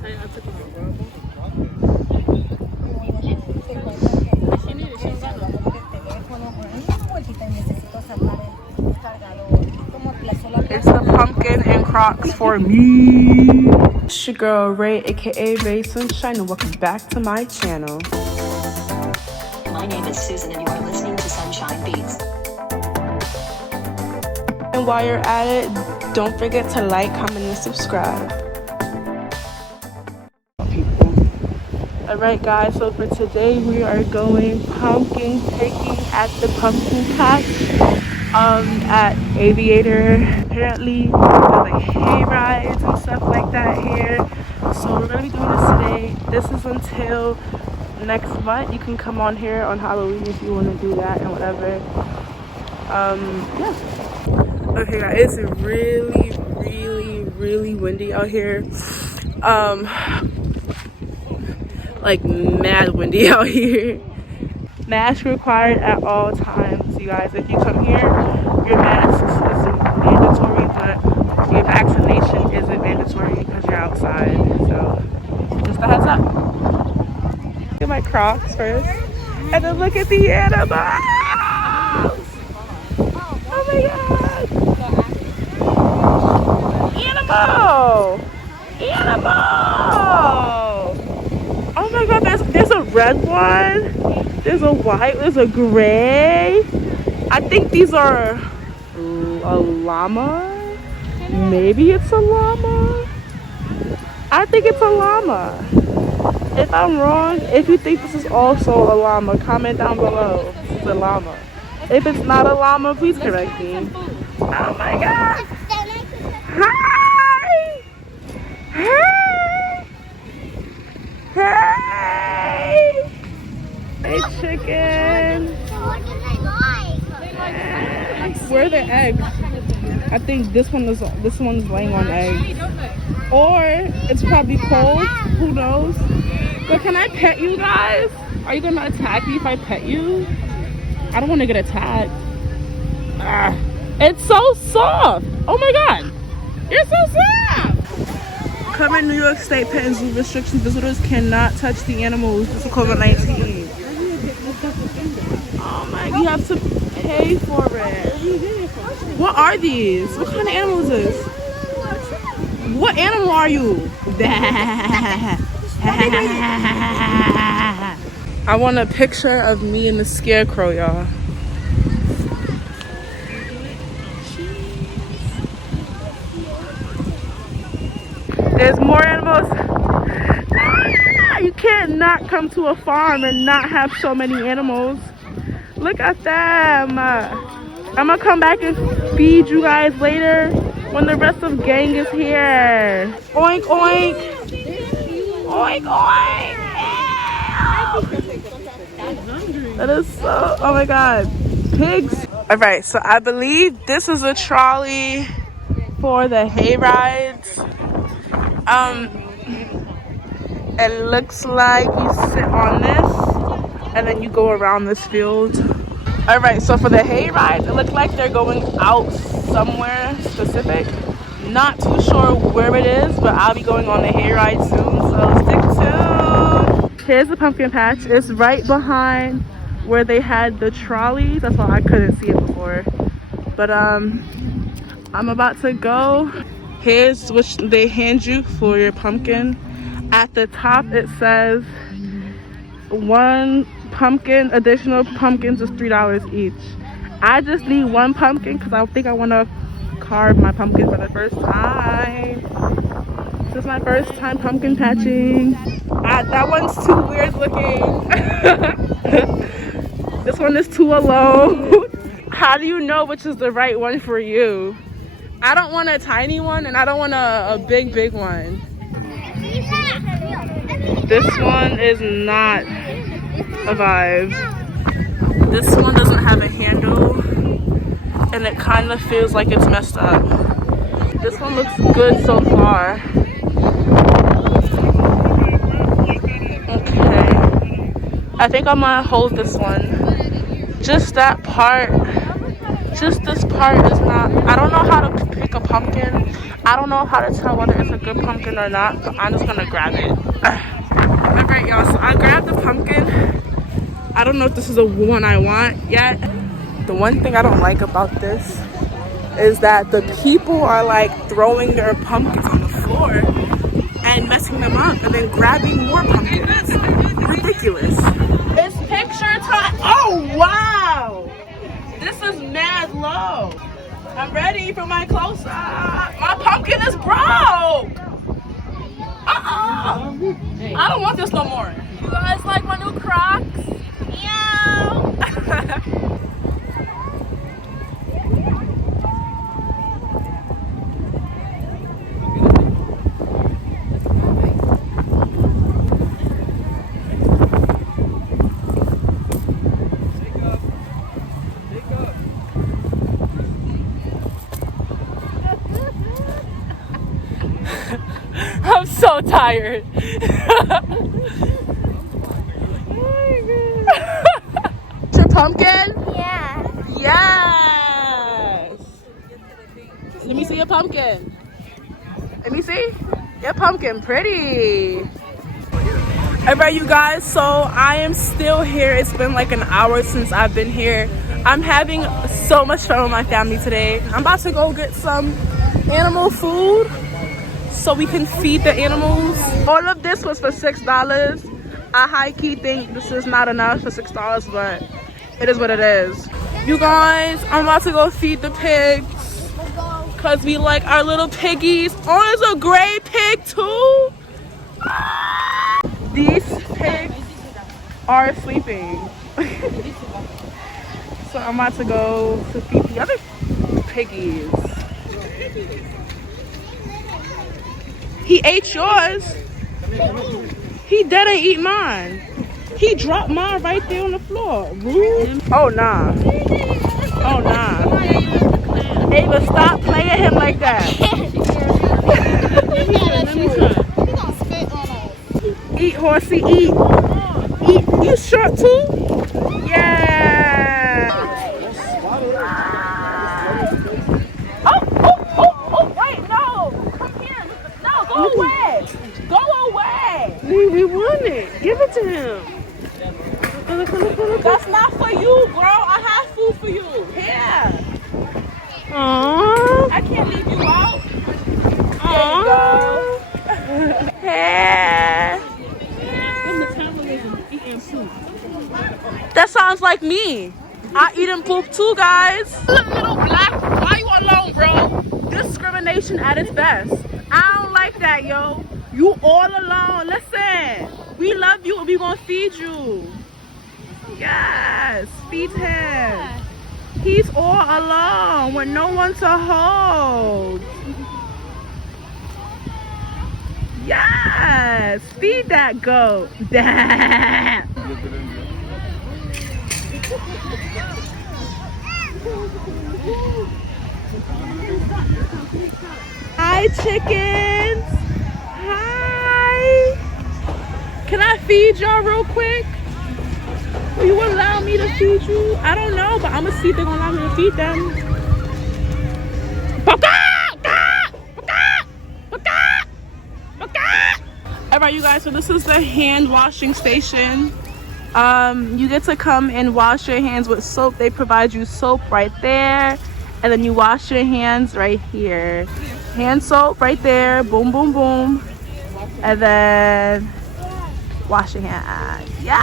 It's the pumpkin and Crocs for me. It's your girl Ray, aka RaeeUfSunshinee, and welcome back to my channel. My name is Susan and you are listening to Sunshine Beats. And while you're at it, don't forget to like, comment, and subscribe. Alright guys, so for today we are going pumpkin picking at the pumpkin patch at Aviator. Apparently there's like hay rides and stuff like that here. So we're gonna be doing this today. This is until next month. You can come on here on Halloween if you want to do that and whatever. Yeah. Okay guys, it's really windy out here. Like mad windy out here. Mask required at all times, you guys. If you come here, your mask is mandatory, but your vaccination isn't mandatory because you're outside. So just a heads up. Look at my Crocs first, and then look at the animals. Oh my god! Animal! Oh my god, there's a red one, there's a white, there's a gray. I think these are a llama. Maybe it's a llama. I think it's a llama. If I'm wrong, if you think this is also a llama, comment down below. This is a llama. If it's not a llama, please correct me. Oh my god. Hi! Hey! Hey! Hey, chicken! Where are the eggs? I think this one's laying on eggs. Or it's probably cold. Who knows? But can I pet you guys? Are you gonna attack me if I pet you? I don't want to get attacked. It's so soft. Oh my god! You're so soft! Come in New York State Pet and Zoo restrictions. Visitors cannot touch the animals. This is COVID-19. Oh my, you have to pay for it. What are these? What kind of animal is this? What animal are you? I want a picture of me and the scarecrow, y'all. There's more animals. You can't not come to a farm and not have so many animals. Look at them. I'm gonna come back and feed you guys later when the rest of gang is here. Oink, oink. Oink, oink. That is so, oh my god. Pigs. All right, so I believe this is a trolley for the hay rides. It looks like you sit on this and then you go around this field. All right, so for the hay ride, it looks like they're going out somewhere specific. Not too sure where it is, but I'll be going on the hay ride soon, so stick tuned. Here's the pumpkin patch. It's right behind where they had the trolleys. That's why I couldn't see it before. But I'm about to go. Here's what they hand you for your pumpkin. At the top it says one pumpkin, additional pumpkins is $3 each. I just need one pumpkin because I think I want to carve my pumpkin for the first time. This is my first time pumpkin patching. That one's too weird looking. This one is too alone. How do you know which is the right one for you? I don't want a tiny one and I don't want a big one. This one is not a vibe. This one doesn't have a handle and it kind of feels like it's messed up. This one looks good so far. Okay. I think I'm gonna hold this one. Just that part. Just this part is not, I don't know how to pick a pumpkin. I don't know how to tell whether it's a good pumpkin or not, but I'm just gonna grab it. Alright, y'all, so I grabbed the pumpkin. I don't know if this is the one I want yet. The one thing I don't like about this is that the people are like throwing their pumpkins on the floor and messing them up and then grabbing more pumpkins. Ridiculous. It's picture time. Oh, wow. This is mad low. I'm ready for my close-up. My pumpkin is broke. I don't want this no more. You guys like my new Crocs? Meow. I'm so tired. Your pumpkin? Yeah. Yes. Let me see your pumpkin. Let me see. Your pumpkin pretty. Alright, you guys, so I am still here. It's been like an hour since I've been here. I'm having so much fun with my family today. I'm about to go get some animal food so we can feed the animals. All of this was for $6. I high-key think this is not enough for $6, but it is what it is. You guys, I'm about to go feed the pigs because we like our little piggies. Oh, there's a gray pig too. Ah! These pigs are sleeping. So I'm about to go to feed the other piggies. He ate yours. He didn't eat mine. He dropped mine right there on the floor. Rude. Oh, nah. Oh, nah. Ava, stop playing him like that. Eat, horsey, eat. Eat. You short too? Yeah. Oh, wait, no. Come here. No, go away. Go away. We want it. Give it to him. That's not for you, bro. I have food for you. Here. Aww. I can't leave you out. There you go. Here. That sounds like me. I eating poop too, guys. Little black. Why you alone, bro? Discrimination at its best. I don't like that, yo. You all alone. Listen, we love you and we gonna feed you. Yes, feed him. He's all alone with no one to hold. Yes, feed that goat. Hi, chickens. Hi. Can I feed y'all real quick? Will you allow me to feed you? I don't know, but I'm gonna see if they're gonna allow me to feed them. Alright, you guys, so this is the hand washing station. You get to come and wash your hands with soap. They provide you soap right there, and then you wash your hands right here. Hand soap right there, boom, boom, boom, and then wash your hands. Yes!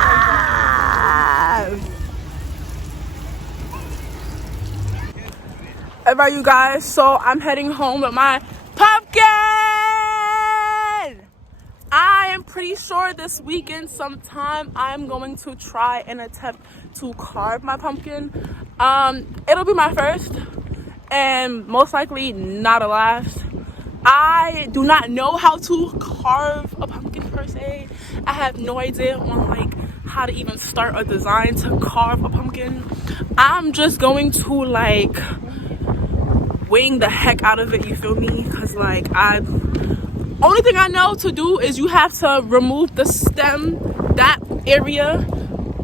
Alright, you guys, so I'm heading home with my pumpkin! I am pretty sure this weekend sometime I'm going to try and attempt to carve my pumpkin. It'll be my first and most likely not a last. I do not know how to carve a pumpkin per se. I have no idea on like how to even start a design to carve a pumpkin. I'm just going to like wing the heck out of it, you feel me? Because like only thing I know to do is you have to remove the stem, that area,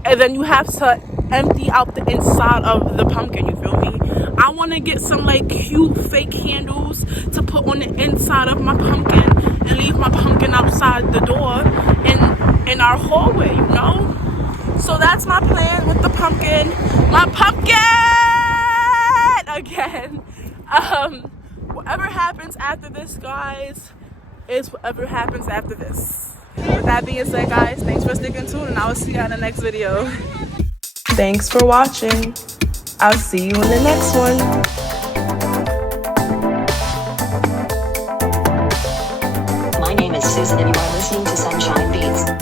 and then you have to empty out the inside of the pumpkin, you feel me? I want to get some like cute fake candles to put on the inside of my pumpkin and leave my pumpkin outside the door in our hallway, you know. So that's my plan with the pumpkin. My pumpkin again. Whatever happens after this, guys, is whatever happens after this. With that being said, guys, thanks for sticking tuned, and I will see you in the next video. Thanks for watching. I'll see you in the next one. My name is Susan and you are listening to Sunshine Beats.